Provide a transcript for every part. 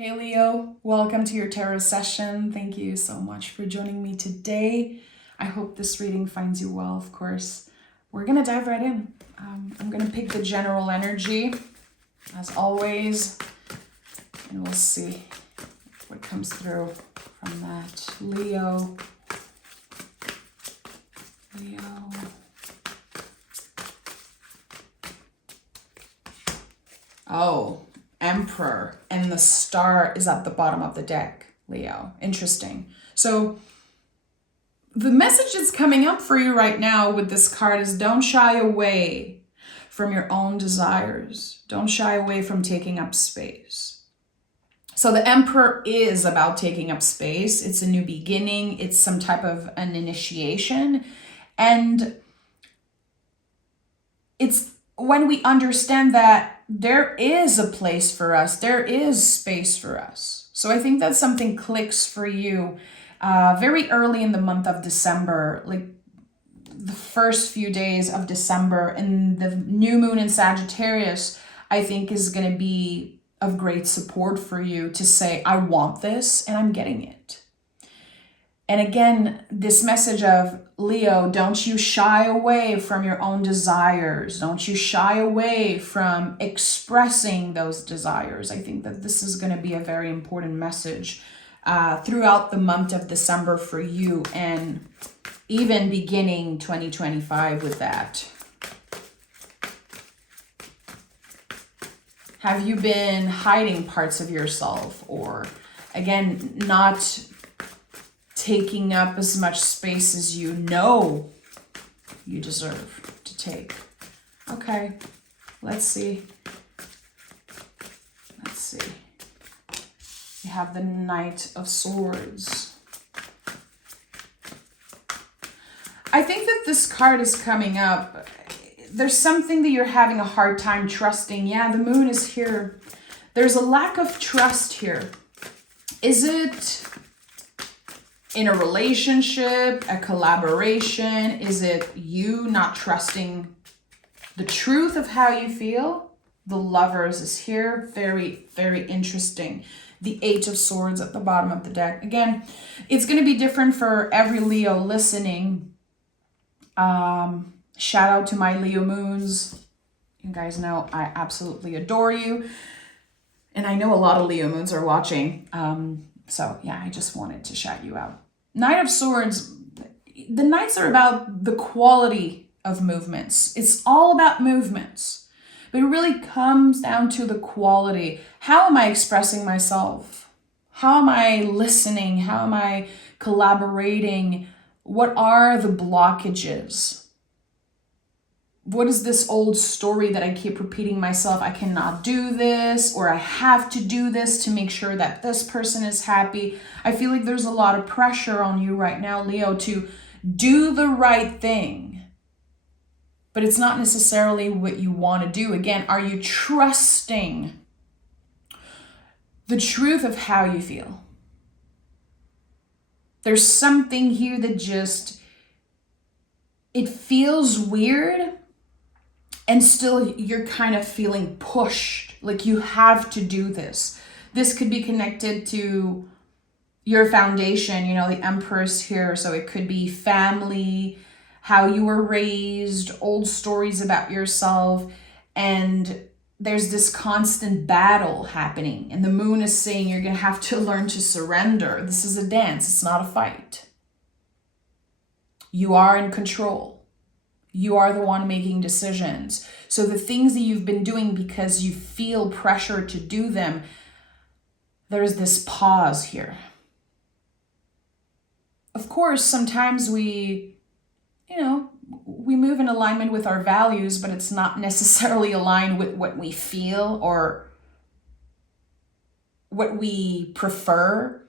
Hey Leo, welcome to your tarot session. Thank you so much for joining me today. I hope this reading finds you well, of course. We're going to dive right in. I'm going to pick the general energy, as always, and we'll see what comes through from that. Leo. Oh, Emperor, and the star is at the bottom of the deck, Leo. Interesting. So the message that's coming up for you right now with this card is don't shy away from your own desires. Don't shy away from taking up space. So the Emperor is about taking up space. It's a new beginning. It's some type of an initiation. And it's when we understand that there is a place for us, there is space for us. So I think that something clicks for you very early in the month of December, like the first few days of December, and the new moon in Sagittarius, I think is going to be of great support for you to say, I want this and I'm getting it. And again, this message of Leo, don't you shy away from your own desires. Don't you shy away from expressing those desires. I think that this is going to be a very important message throughout the month of December for you, and even beginning 2025 with that. Have you been hiding parts of yourself, or again, not taking up as much space as you know you deserve to take? Okay, let's see. You have the Knight of Swords. I think that this card is coming up. There's something that you're having a hard time trusting. Yeah, the moon is here. There's a lack of trust here. Is it in a relationship, a collaboration? Is it you not trusting the truth of how you feel? The Lovers is here. Very, very interesting. The Eight of Swords at the bottom of the deck. Again, it's going to be different for every Leo listening. Shout out to my Leo moons. You guys know I absolutely adore you. And I know a lot of Leo moons are watching. So yeah, I just wanted to shout you out. Knight of Swords, the Knights are about the quality of movements. It's all about movements. But it really comes down to the quality. How am I expressing myself? How am I listening? How am I collaborating? What are the blockages? What is this old story that I keep repeating myself? I cannot do this, or I have to do this to make sure that this person is happy. I feel like there's a lot of pressure on you right now, Leo, to do the right thing. But it's not necessarily what you want to do. Again, are you trusting the truth of how you feel? There's something here that just, it feels weird, and still you're kind of feeling pushed, like you have to do this. This could be connected to your foundation, you know, the Empress here. So it could be family, how you were raised, old stories about yourself, and there's this constant battle happening. And the moon is saying you're going to have to learn to surrender. This is a dance. It's not a fight. You are in control. You are the one making decisions. So the things that you've been doing because you feel pressure to do them, there's this pause here. Of course, sometimes we move in alignment with our values, but it's not necessarily aligned with what we feel or what we prefer,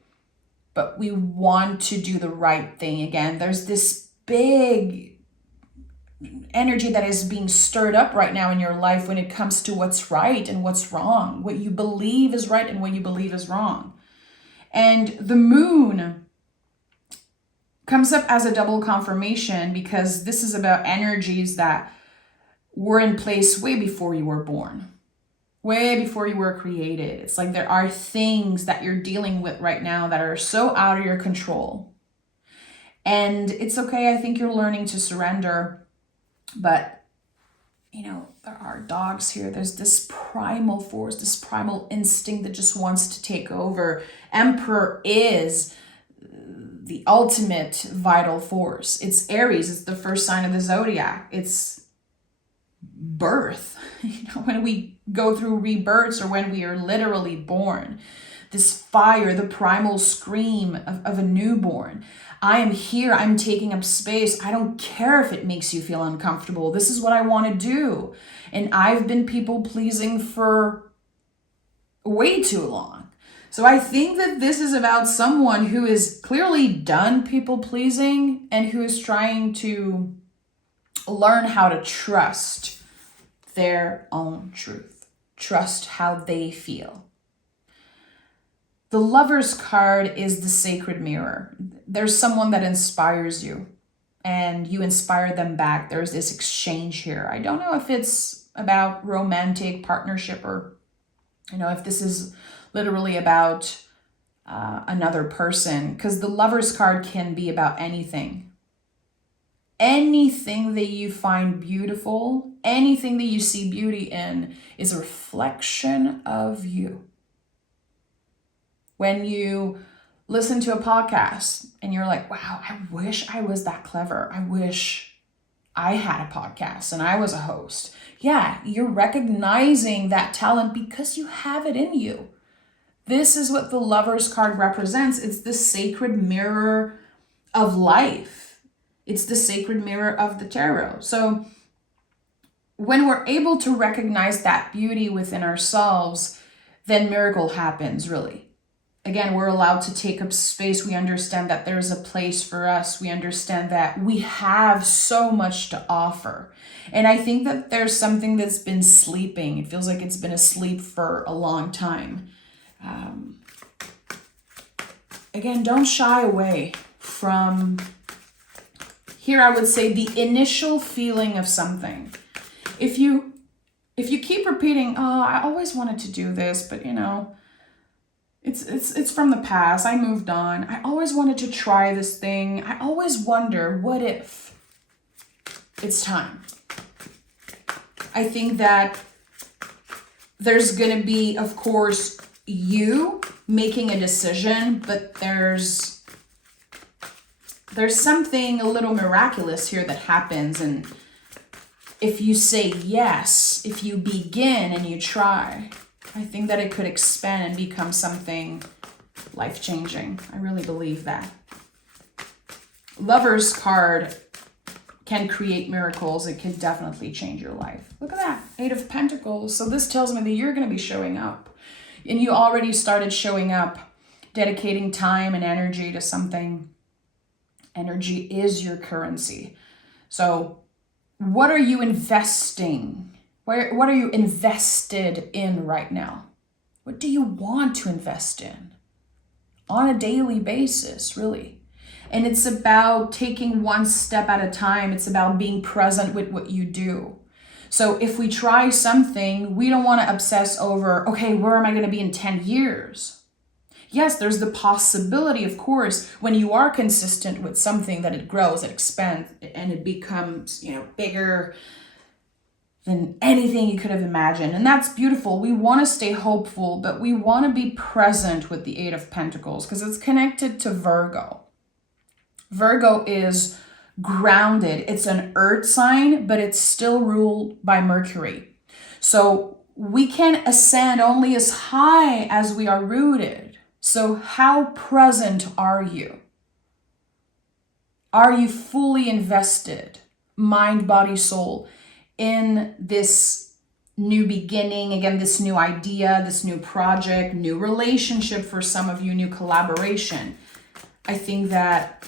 but we want to do the right thing. Again, there's this big energy that is being stirred up right now in your life when it comes to what's right and what's wrong, what you believe is right and what you believe is wrong. And the moon comes up as a double confirmation because this is about energies that were in place way before you were born. way before you were created. It's like there are things that you're dealing with right now that are so out of your control. And it's okay. I think you're learning to surrender. But, you know, there are dogs here. There's this primal force, this primal instinct that just wants to take over. Emperor is the ultimate vital force. It's Aries. It's the first sign of the zodiac. It's birth. You know, when we go through rebirths or when we are literally born, this fire, the primal scream of a newborn. I am here. I'm taking up space. I don't care if it makes you feel uncomfortable. This is what I want to do. And I've been people pleasing for way too long. So I think that this is about someone who is clearly done people pleasing and who is trying to learn how to trust their own truth, trust how they feel. The Lover's card is the sacred mirror. There's someone that inspires you and you inspire them back. There's this exchange here. I don't know if it's about romantic partnership or, you know, if this is literally about another person, because the Lover's card can be about anything. Anything that you find beautiful, anything that you see beauty in is a reflection of you. When you listen to a podcast and you're like, wow, I wish I was that clever. I wish I had a podcast and I was a host. Yeah, you're recognizing that talent because you have it in you. This is what the Lover's card represents. It's the sacred mirror of life. It's the sacred mirror of the tarot. So when we're able to recognize that beauty within ourselves, then miracle happens, really. Again, we're allowed to take up space. We understand that there's a place for us. We understand that we have so much to offer. And I think that there's something that's been sleeping. It feels like it's been asleep for a long time. Again, don't shy away from, here I would say, the initial feeling of something. If you keep repeating, oh, I always wanted to do this, but you know, it's from the past. I moved on. I always wanted to try this thing. I always wonder, what if it's time? I think that there's going to be, of course, you making a decision, but there's something a little miraculous here that happens. And if you say yes, if you begin and you try, I think that it could expand and become something life-changing. I really believe that. Lover's card can create miracles. It can definitely change your life. Look at that, 8 of Pentacles. So this tells me that you're going to be showing up. And you already started showing up, dedicating time and energy to something. Energy is your currency. So what are you investing? What are you invested in right now? What do you want to invest in? On a daily basis, really. And it's about taking one step at a time. It's about being present with what you do. So if we try something, we don't want to obsess over, okay, where am I going to be in 10 years? Yes, there's the possibility, of course, when you are consistent with something, that it grows, it expands, and it becomes, you know, bigger than anything you could have imagined. And that's beautiful. We want to stay hopeful, but we want to be present with the 8 of Pentacles because it's connected to Virgo. Virgo is grounded. It's an earth sign, but it's still ruled by Mercury. So we can ascend only as high as we are rooted. So how present are you? Are you fully invested, mind, body, soul, in this new beginning? Again, this new idea, this new project, new relationship for some of you, new collaboration. I think that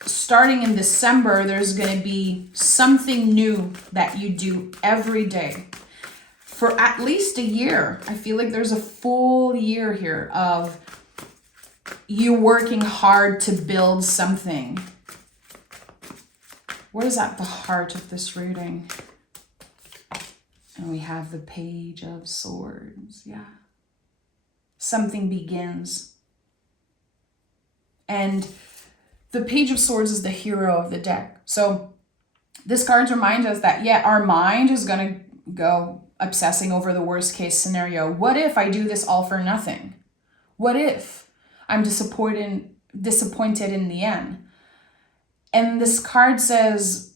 starting in December, there's going to be something new that you do every day for at least a year. I feel like there's a full year here of you working hard to build something. What is at the heart of this reading? And we have the Page of Swords. Yeah. Something begins. And the Page of Swords is the hero of the deck. So this card reminds us that, yeah, our mind is going to go obsessing over the worst case scenario. What if I do this all for nothing? What if I'm disappointed in the end? And this card says,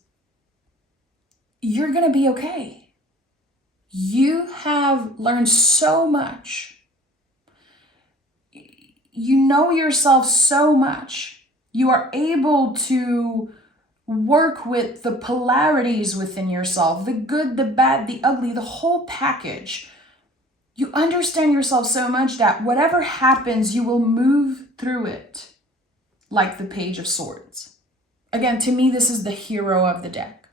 you're going to be okay. You have learned so much. You know yourself so much. You are able to work with the polarities within yourself, the good, the bad, the ugly, the whole package. You understand yourself so much that whatever happens, you will move through it like the Page of Swords. Again, to me, this is the hero of the deck.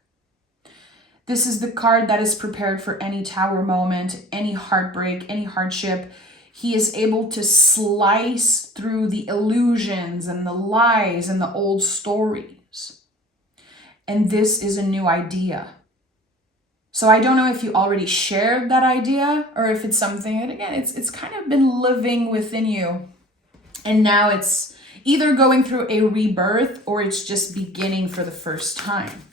This is the card that is prepared for any tower moment, any heartbreak, any hardship. He is able to slice through the illusions and the lies and the old stories. And this is a new idea. So I don't know if you already shared that idea or if it's something that, again, it's kind of been living within you. And now it's either going through a rebirth or it's just beginning for the first time.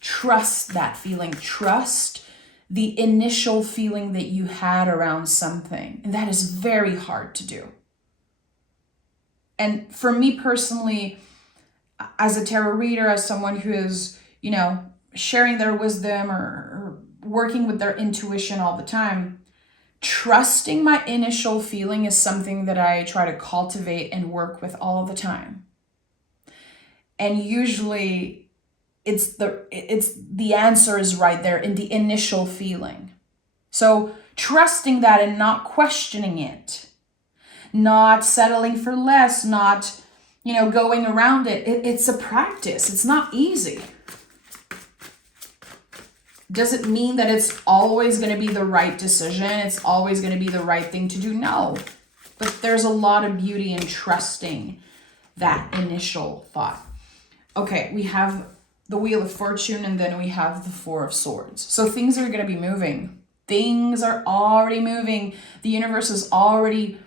Trust that feeling. Trust the initial feeling that you had around something. And that is very hard to do. And for me personally, as a tarot reader, as someone who is, sharing their wisdom or working with their intuition all the time, trusting my initial feeling is something that I try to cultivate and work with all the time. And usually it's the answer is right there in the initial feeling. So trusting that and not questioning it, not settling for less, not, going around it. It's a practice. It's not easy. Does it mean that it's always going to be the right decision? It's always going to be the right thing to do? No. But there's a lot of beauty in trusting that initial thought. Okay, we have the Wheel of Fortune and then we have the Four of Swords. So things are going to be moving. Things are already moving. The universe is already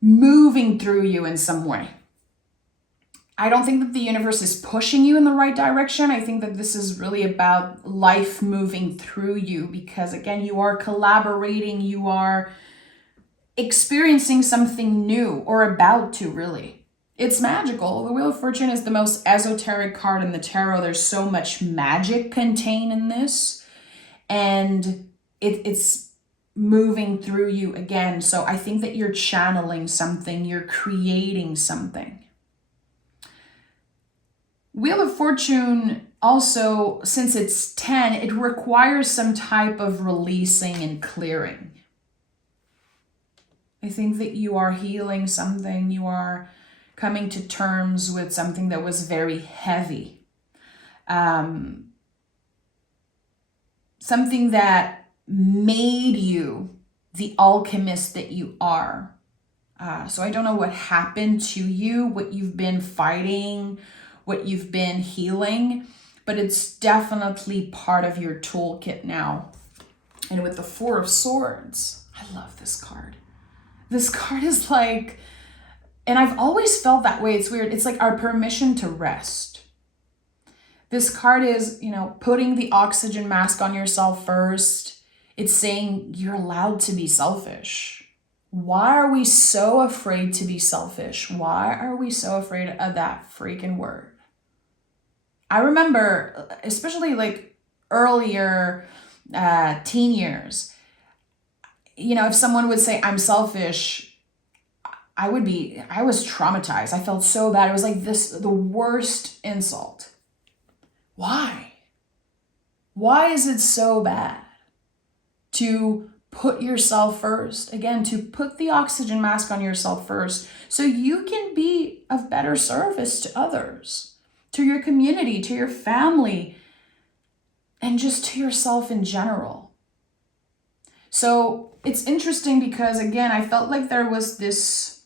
moving through you in some way. I don't think that the universe is pushing you in the right direction. I think that this is really about life moving through you because, again, you are collaborating, you are experiencing something new or about to, really. It's magical. The Wheel of Fortune is the most esoteric card in the tarot. There's so much magic contained in this, and it's moving through you again. So I think that you're channeling something, you're creating something. Wheel of Fortune also, since it's 10, it requires some type of releasing and clearing. I think that you are healing something, you are coming to terms with something that was very heavy. Something that made you the alchemist that you are. So I don't know what happened to you, what you've been fighting, what you've been healing, but it's definitely part of your toolkit now. And with the Four of Swords, I love this card. This card is like, and I've always felt that way. It's weird. It's like our permission to rest. This card is, putting the oxygen mask on yourself first. It's saying you're allowed to be selfish. Why are we so afraid to be selfish? Why are we so afraid of that freaking word? I remember, especially like earlier teen years, if someone would say, I'm selfish, I was traumatized. I felt so bad. It was like the worst insult. Why? Why is it so bad to put yourself first? Again, to put the oxygen mask on yourself first so you can be of better service to others, to your community, to your family, and just to yourself in general. So it's interesting because, again, I felt like there was this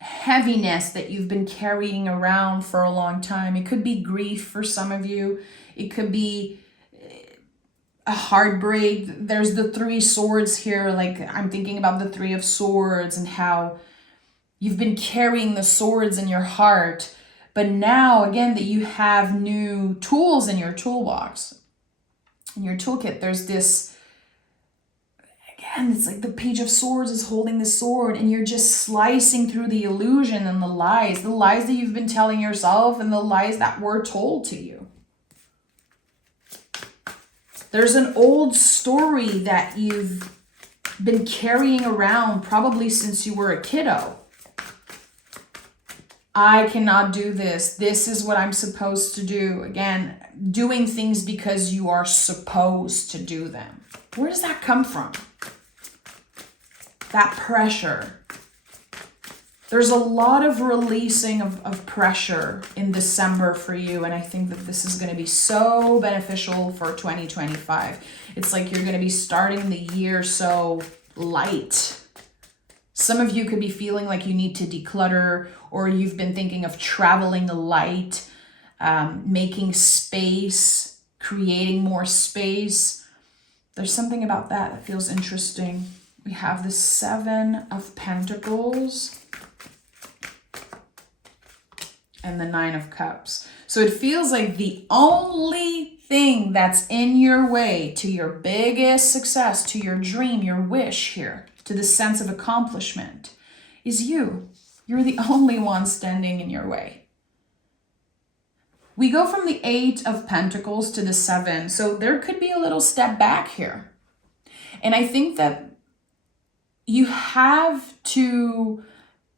heaviness that you've been carrying around for a long time. It could be grief for some of you. It could be a heartbreak. There's the 3 swords here. Like, I'm thinking about the 3 of swords and how you've been carrying the swords in your heart. But now, again, that you have new tools in your toolbox, in your toolkit, there's this, again, it's like the Page of Swords is holding the sword, and you're just slicing through the illusion and the lies that you've been telling yourself and the lies that were told to you. There's an old story that you've been carrying around probably since you were a kiddo. I cannot do this. This is what I'm supposed to do. Again, doing things because you are supposed to do them. Where does that come from? That pressure. There's a lot of releasing of pressure in December for you. And I think that this is going to be so beneficial for 2025. It's like you're going to be starting the year so light. Some of you could be feeling like you need to declutter, or you've been thinking of traveling light, making space, creating more space. There's something about that feels interesting. We have the 7 of Pentacles and the 9 of Cups. So it feels like the only thing that's in your way to your biggest success, to your dream, your wish here, to the sense of accomplishment, is you. You're the only one standing in your way. We go from the 8 of Pentacles to the 7. So there could be a little step back here. And I think that you have to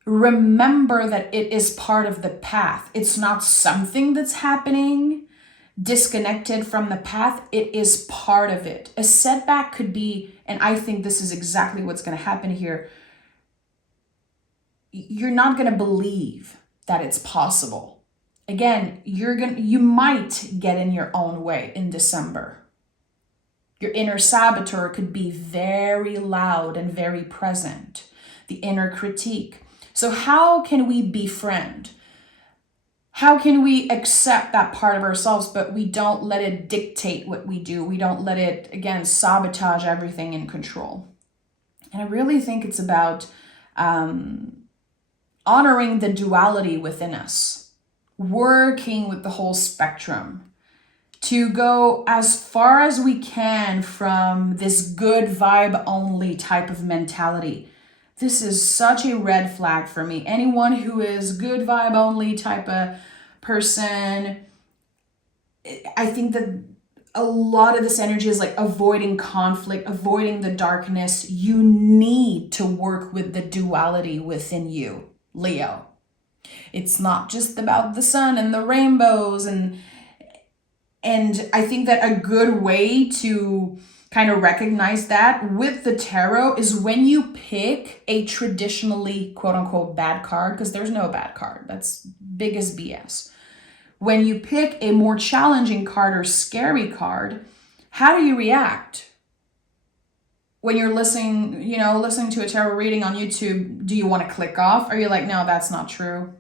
remember that it is part of the path. It's not something that's happening disconnected from the path. It is part of it. A setback could be, and I think this is exactly what's going to happen here. You're not going to believe that it's possible. Again, you might get in your own way in December. Your inner saboteur could be very loud and very present. The inner critique. So how can we befriend? How can we accept that part of ourselves, but we don't let it dictate what we do? We don't let it, again, sabotage everything in control. And I really think it's about honoring the duality within us, working with the whole spectrum, to go as far as we can from this good vibe only type of mentality. This is such a red flag for me. Anyone who is good vibe only type of person, I think that a lot of this energy is like avoiding conflict, avoiding the darkness. You need to work with the duality within you, Leo. It's not just about the sun and the rainbows, and I think that a good way to kind of recognize that with the tarot is when you pick a traditionally quote unquote bad card, because there's no bad card. That's biggest BS. When you pick a more challenging card or scary card, how do you react? When you're listening to a tarot reading on YouTube, do you want to click off? Are you like, no, that's not true?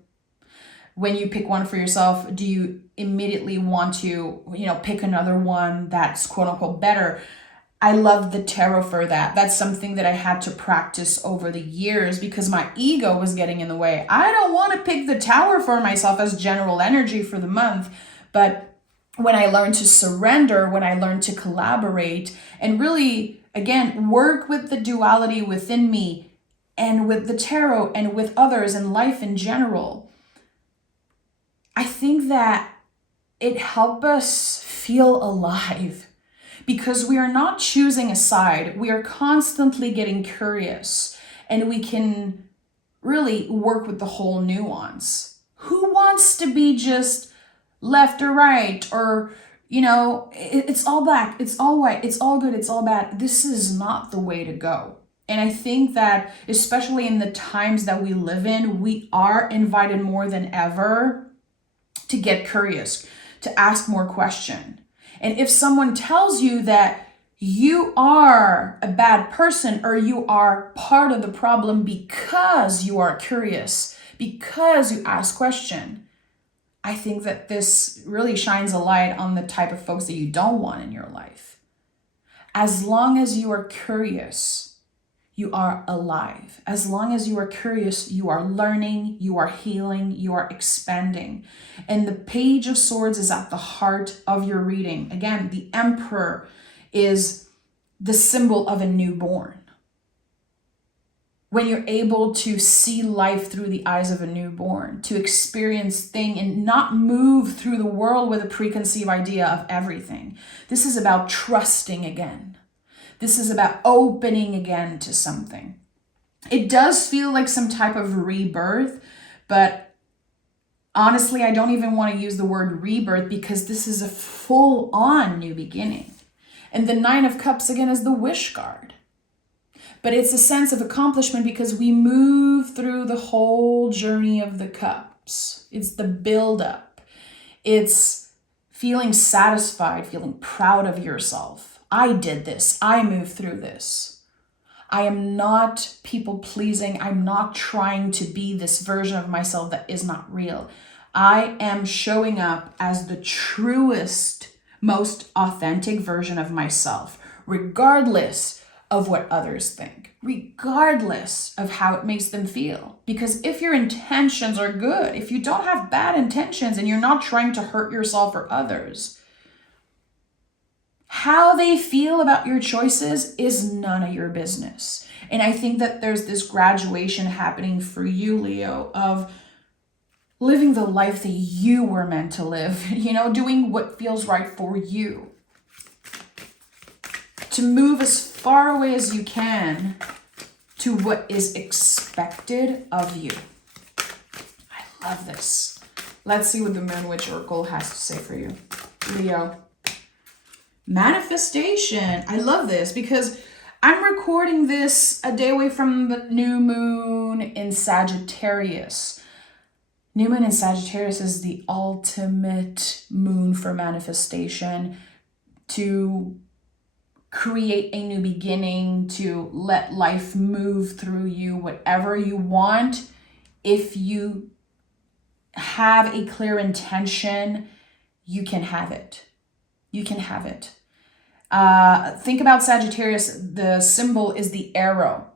When you pick one for yourself, do you immediately want to, pick another one that's quote unquote better? I love the tarot for that. That's something that I had to practice over the years because my ego was getting in the way. I don't want to pick the Tower for myself as general energy for the month. But when I learned to surrender, when I learned to collaborate and really, again, work with the duality within me and with the tarot and with others and life in general, I think that it helped us feel alive. Because we are not choosing a side, we are constantly getting curious, and we can really work with the whole nuance. Who wants to be just left or right, or, it's all black, it's all white, it's all good, it's all bad? This is not the way to go. And I think that, especially in the times that we live in, we are invited more than ever to get curious, to ask more questions. And if someone tells you that you are a bad person or you are part of the problem because you are curious, because you ask questions, I think that this really shines a light on the type of folks that you don't want in your life. As long as you are curious, you are alive. As long as you are curious, you are learning, you are healing, you are expanding. And the Page of Swords is at the heart of your reading. Again, the Emperor is the symbol of a newborn. When you're able to see life through the eyes of a newborn, to experience things and not move through the world with a preconceived idea of everything. This is about trusting again. This is about opening again to something. It does feel like some type of rebirth, but honestly, I don't even want to use the word rebirth because this is a full-on new beginning. And the Nine of Cups, again, is the wish card. But it's a sense of accomplishment because we move through the whole journey of the cups. It's the buildup. It's feeling satisfied, feeling proud of yourself. I did this. I moved through this. I am not people pleasing. I'm not trying to be this version of myself that is not real. I am showing up as the truest, most authentic version of myself, regardless of what others think, regardless of how it makes them feel. Because if your intentions are good, if you don't have bad intentions and you're not trying to hurt yourself or others, how they feel about your choices is none of your business. And I think that there's this graduation happening for you, Leo, of living the life that you were meant to live, doing what feels right for you. To move as far away as you can to what is expected of you. I love this. Let's see what the Moon Witch Oracle has to say for you. Leo. Manifestation. I love this because I'm recording this a day away from the new moon in Sagittarius. New moon in Sagittarius is the ultimate moon for manifestation, to create a new beginning, to let life move through you, whatever you want. If you have a clear intention, you can have it. You can have it. Think about Sagittarius. The symbol is the arrow.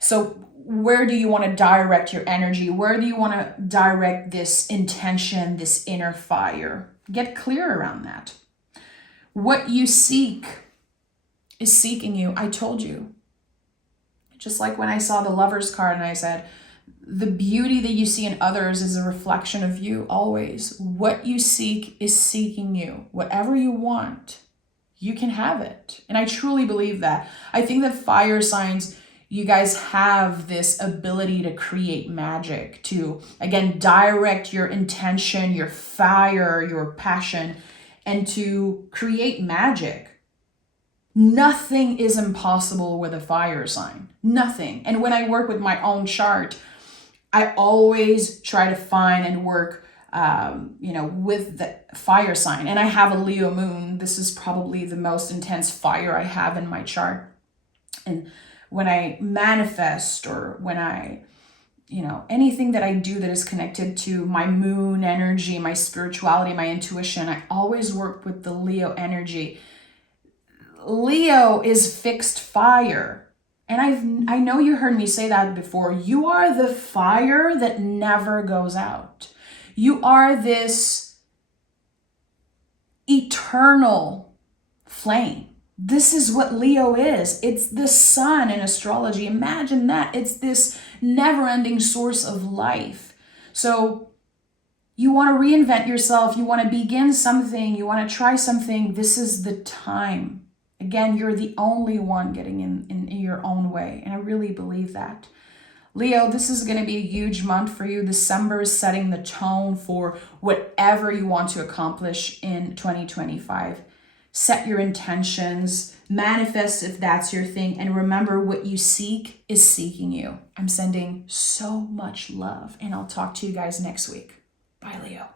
So where do you want to direct your energy? Where do you want to direct this intention, this inner fire? Get clear around that. What you seek is seeking you. I told you. Just like when I saw the Lover's card and I said, the beauty that you see in others is a reflection of you always. What you seek is seeking you. Whatever you want, you can have it. And I truly believe that. I think that fire signs, you guys have this ability to create magic, to, again, direct your intention, your fire, your passion, and to create magic. Nothing is impossible with a fire sign. Nothing. And when I work with my own chart, I always try to find and work, with the fire sign. And I have a Leo moon. This is probably the most intense fire I have in my chart. And when I manifest, or when I, anything that I do that is connected to my moon energy, my spirituality, my intuition, I always work with the Leo energy. Leo is fixed fire. And I know you heard me say that before. You are the fire that never goes out. You are this eternal flame. This is what Leo is. It's the sun in astrology. Imagine that. It's this never-ending source of life. So you want to reinvent yourself. You want to begin something. You want to try something. This is the time. Again, you're the only one getting in your own way. And I really believe that. Leo, this is going to be a huge month for you. December is setting the tone for whatever you want to accomplish in 2025. Set your intentions, manifest if that's your thing, and remember, what you seek is seeking you. I'm sending so much love, and I'll talk to you guys next week. Bye, Leo.